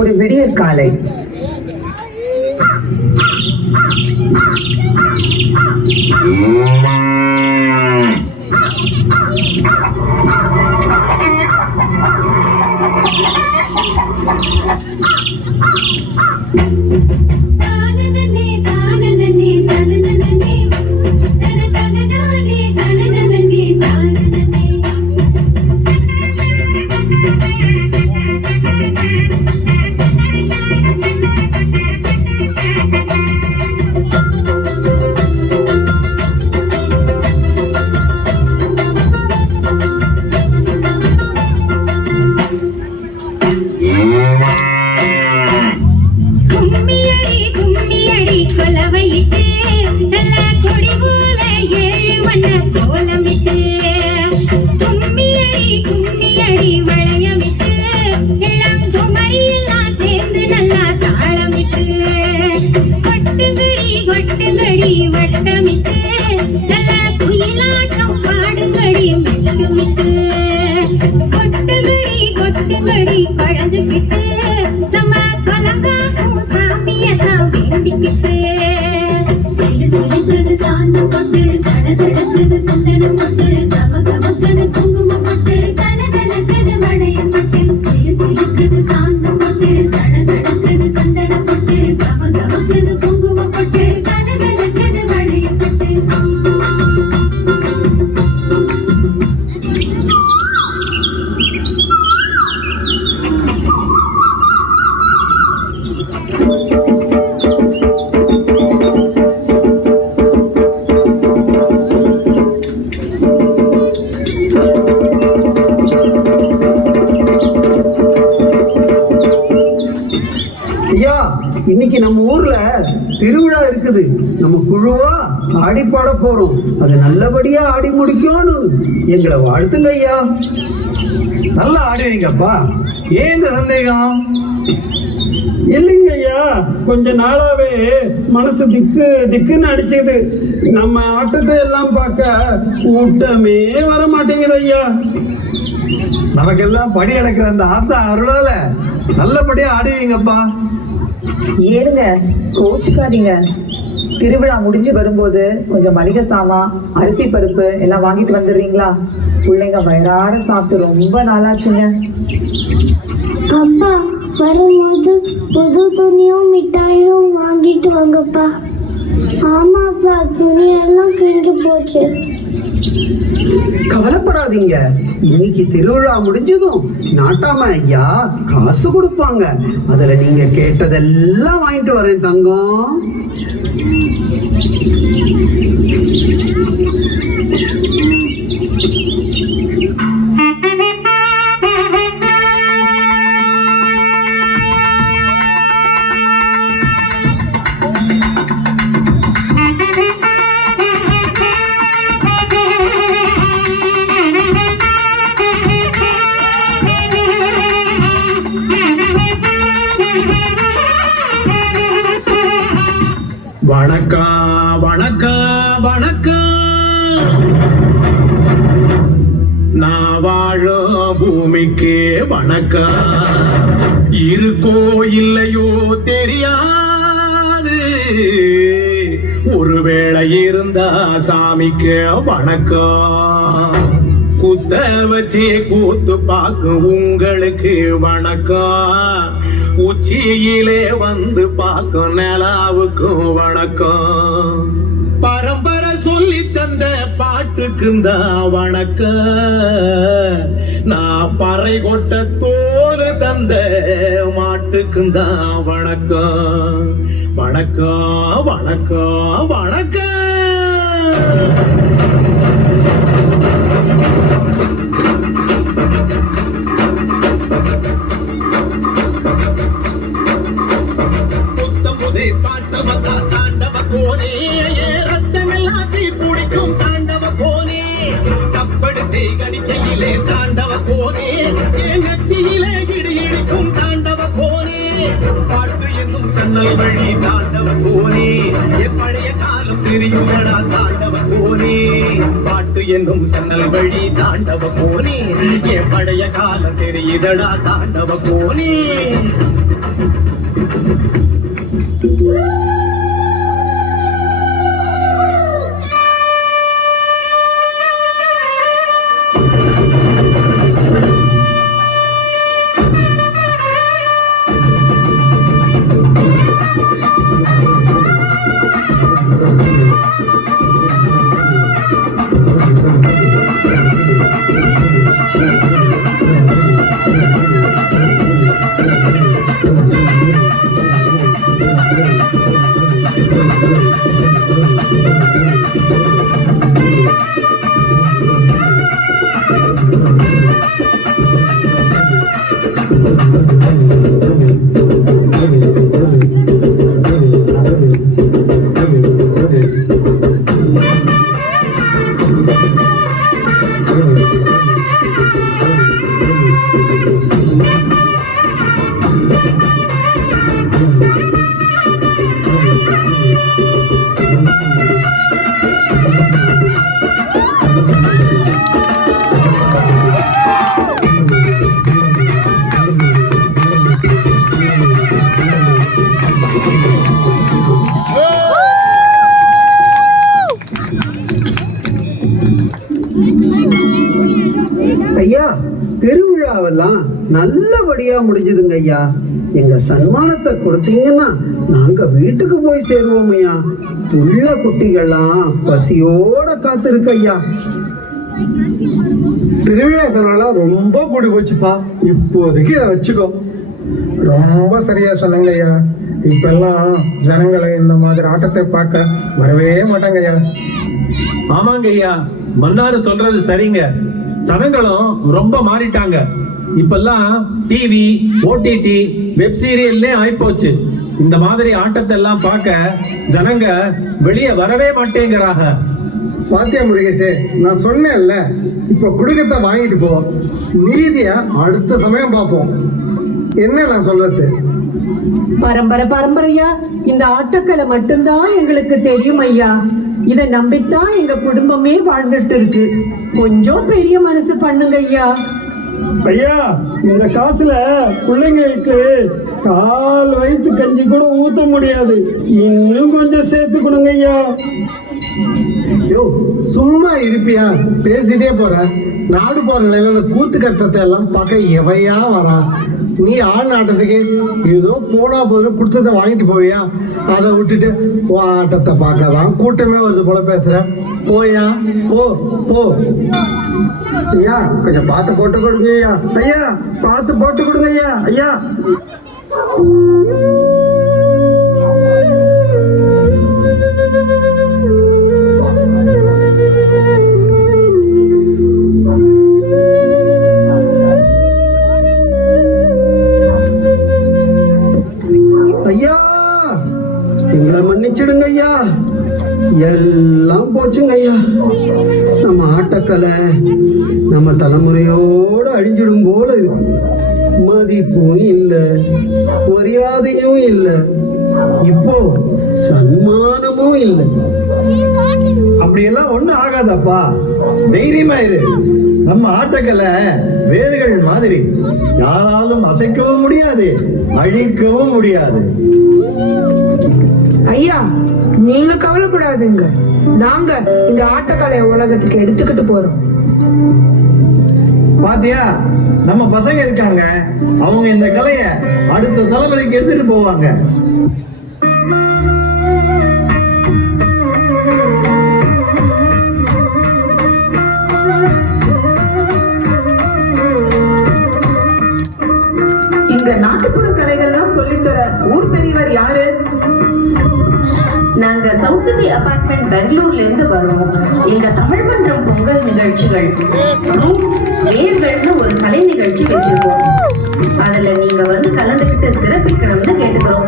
ஒரு விடியற் காலை. இன்னைக்கு நம்ம ஊர்ல திருவிழா இருக்குது. நம்ம குழுவா ஆடி பாட போறோம். அது நல்லபடியா ஆடி முடிக்கும்னு எங்களை வாழ்த்துங்க ஐயா. நல்லா ஆடுவீங்கப்பா. ஏன் சந்தேகம்? இல்லைங்க ஐயா, கொஞ்ச நாளாவே மனசு திக்குன்னு அடிச்சது. நம்ம ஆட்டத்தை எல்லாம் பார்க்க கூட்டமே வர மாட்டேங்குது ஐயா. நமக்கெல்லாம் படி அடக்கிற அந்த ஆத்தா அருளால நல்லபடியா ஆடுவீங்கப்பா. ஏனுங்க, கோச்சுக்காதீங்க. திருவிழா முடிஞ்சு வரும்போது கொஞ்சம் மளிகை சாமான், அரிசி பருப்பு எல்லாம் வாங்கிட்டு வந்துடுறீங்களா? பிள்ளைங்க வயிறார சாப்பிட்டு ரொம்ப நாளாச்சுங்க. அப்பா, வரும்போது புது துணியும் மிட்டாயும் வாங்கிட்டு வாங்கப்பா. ஆமாப்பா, துணியெல்லாம் கிழிஞ்சு போச்சு. கவலைப்படாதீங்க, இன்னைக்கு திருவிழா முடிஞ்சதும் நாட்டாம ஐயா காசு கொடுப்பாங்க. அதுல நீங்க கேட்டதெல்லாம் வாங்கிட்டு வரேன் தங்கம். வணக்கம் வணக்கம் வணக்கம். நான் வாழும் பூமிக்கு வணக்கம். இருக்கோ இல்லையோ தெரியாது, ஒருவேளை இருந்தா சாமிக்கு வணக்கம். குத்த வச்சே கூத்து பார்க்கும் உங்களுக்கு வணக்கம். உச்சியிலே வந்து பார்க்கும் நிலாவுக்கும் வணக்கம். பரம்பரை சொல்லி தந்த பாட்டுக்குந்தா வணக்கம். நான் பறை கொட்ட தோறு தந்த மாட்டுக்குந்தா வணக்கம். வணக்கம் வணக்கம் வணக்கம். தாண்டவ போனே, என் நெத்தியிலே கிடிக்கும் தாண்டவ போனே, பாட்டு என்னும் சன்னல் வழி தாண்டவ போனே, என் பழைய கால காலம் தெரியுமடா தாண்டவ போனே பாட்டு என்னும் சன்னல் வழி தாண்டவ போனே என் பழைய காலம் தெரியுதடா தாண்டவ போனே ஐயா, திருவிழாவெல்லாம் நல்லபடியா முடிஞ்சதுங்க ஐயா. எங்க சன்மானத்தை கொடுத்தீங்கன்னா நாங்க வீட்டுக்கு போய் சேருவோம் ஐயா. புள்ள குட்டிகள்லாம் பசியோட காத்திருக்கு ஐயா. திருவிழா செலவெல்லாம் ரொம்ப கூடி போச்சுப்பா. இப்போதைக்கு அதை வச்சுக்கோ. ரொம்ப சரியா சொன்னங்க ஐயா. இப்பெல்லாம் ஜனங்களை இந்த மாதிரி ஆட்டத்தை பார்க்க வரவே மாட்டாங்க ஐயா. ஆமாங்க ஐயா, மன்னாரு சொல்றது சரிங்க. சனங்களும் ரொம்ப மாறிட்டாங்க. இப்பெல்லாம் டிவி, ஓடிடி, வெப் சீரியல்லே ஆயிப்போச்சு. இந்த மாதிரி ஆட்டத்தை எல்லாம் பார்க்க ஜனங்க வெளியே வரவே மாட்டேங்கிறாங்க. பாத்தியா முருகேசே, நான் சொன்னேன்ல, இப்போ குடுக்கத்தை வாங்கிட்டு போ, நீதிய அடுத்த சமயம் பார்ப்போம். என்ன நான் சொல்றது? பரம்பரையா இந்த ஆட்டக்கலை மட்டும்தான் எங்களுக்கு தெரியும் ஐயா. இதை நம்பித்தான் எங்க குடும்பமே வாழ்ந்துட்டு இருக்கு. கொஞ்சம் பெரிய மனசு பண்ணுங்க ஐயா. ஐயா, இந்த காசுல பிள்ளைங்களுக்கு கால் வயிற்று கஞ்சி கூட ஊத்த முடியாது. இன்னும் கொஞ்சம் சேர்த்து கொடுங்க ஐயா. யோ, சும்மா இருப்பியா? பேசிட்டே போற. நாடு போற நிலையில கூத்து கட்டத்தை எல்லாம் பார்க்க எவையா வரா? நீ ஆள் ஆட்டத்துக்கு ஏதோ போனா போதும் கொடுத்ததை வாங்கிட்டு போவியா? அதை விட்டுட்டு ஆட்டத்தை பார்க்கதான் கூட்டமே வருது போல பேசுற. போயா, போ போ. ஐயா, கொஞ்சம் பார்த்து போட்டு கொடுங்க ஐயா. ஐயா, பார்த்து போட்டு கொடுங்க ஐயா. ஐயா, ஐயா, எங்களை மன்னிச்சிடுங்க ஐயா. எல்லாம் போச்சுங்க ஐயா. நம்ம ஆட்டக்கலை நம்ம தலைமுறையோடு அழிஞ்சிடும் போல இருக்கு. மதிப்பும் இல்லை, மரியாதையும் இல்லை, இப்போ சன்மானமும் இல்லை. அப்படியெல்லாம் ஒண்ணும் ஆகாதப்பா. தைரியமா இரு. நம்ம ஆட்டக்கலை வேர்கள் மாதிரி யாராலும் அசைக்கவும் முடியாது, அழிக்கவும் முடியாது. ஐயா, நீங்க கவலைப்படாதீங்க. நாங்க இந்த ஆட்டக்கலையை உலகத்துக்கு எடுத்துக்கிட்டு போறோம். பாத்தியா, நம்ம பசங்க இருக்காங்க, அவங்க இந்த கலையை அடுத்த தலைமுறைக்கு எடுத்துட்டு போவாங்க. இங்க நாட்டுப்புற கலைகள்லாம் சொல்லித்தர ஊர் பெரியவர் யாரு? நாங்க சவுத் சிட்டி அபார்ட்மெண்ட் பெங்களூர்ல இருந்து வரோம். எங்க தமிழ் மன்றம் பொங்கல் நிகழ்ச்சிகள் ரூட்ஸ் வேர்கள்னு ஒரு கலை நிகழ்ச்சி வச்சிருக்கோம். அதுல நீங்க வந்து கலந்துக்கிட்டு சிறப்பிக்கணும்னு கேட்டுக்கிறோம்.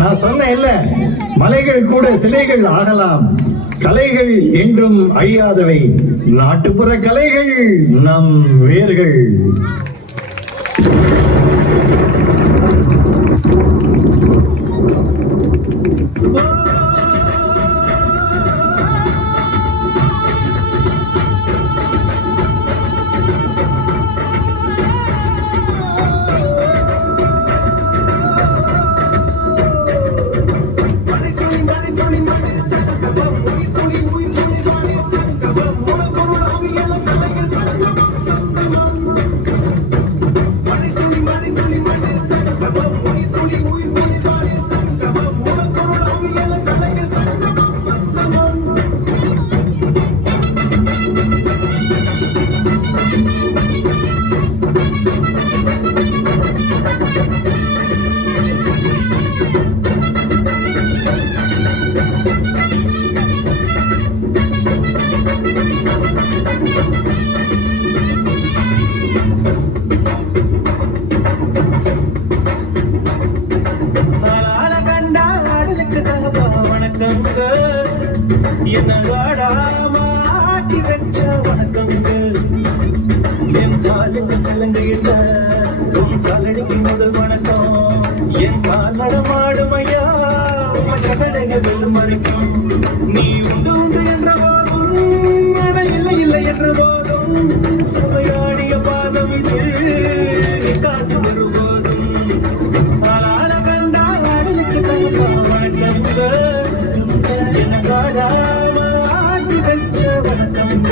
நான் சொன்னேன் இல்ல, மலைகள் கூட சிலைகள் ஆகலாம், கலைகள் என்றும் அழியாதவை. நாட்டுப்புற கலைகள் நம் வேர்கள். என்ன வாடாம ஆட்டி வச்ச வணக்கங்க என் காலுக்கு சிலங்கையிட்ட உன் காலடிக்கு முதல் வணக்கம் என் கால் நடமாடும் ஐயா கடலைய வெல்லும் வரைக்கும் நீ உண்டு உண்டு என்ற போதும் இல்லை இல்லை என்ற போதும் சுமையாடிய பாதம் இது நீ காத்து வரும்போதும் ஆளாட கண்டா ஆடலுக்கு தகுந்த வணக்கங்க என்ன காடாம ஆட்டி வச்ச வணக்கங்க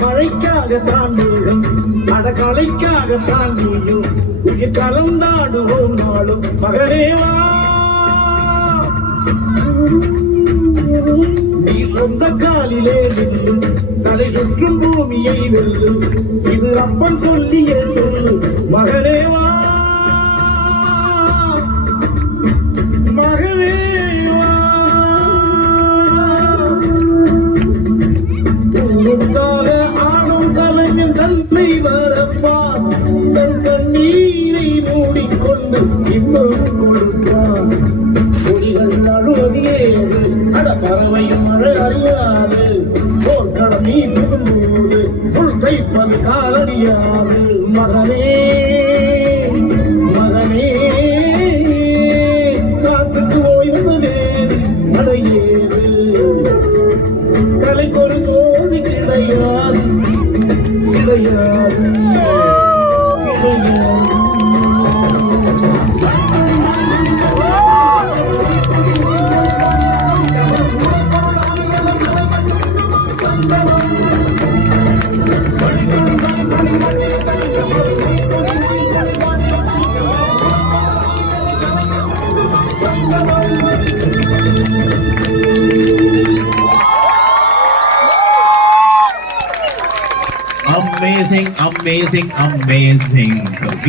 மழைக்காகத்தான் மேகம் அடக்கலைக்காகத்தான் நீயும் உயிர் கலந்தாடுவோம் நாளும் மகனேவா நீ சொந்த காலிலே வெல்லு தலை சுற்றும் பூமியை வெல்லு இது அப்பன் சொல்லிய சொல்லு மகனேவா மகனேவா உன்னுக்காக ஆடும் கலைஞன் தன்னை வரப்பான் தன் கண்ணீரை மூடிக்கொண்டு இன்னும் கொடுப்பான் ஒளிகள் அழுவதியேது அட பறவையும் மழை அறியாது போர்க்களம் நீ புகும்போது புல் தைப்பது காலறியாது மகனே மகனே காத்துக்கு ஓய்வதேது மழையேது கலைக்கொரு தோல்வி கிடையாது கிடையாது கிடையாது Amazing, amazing, amazing. We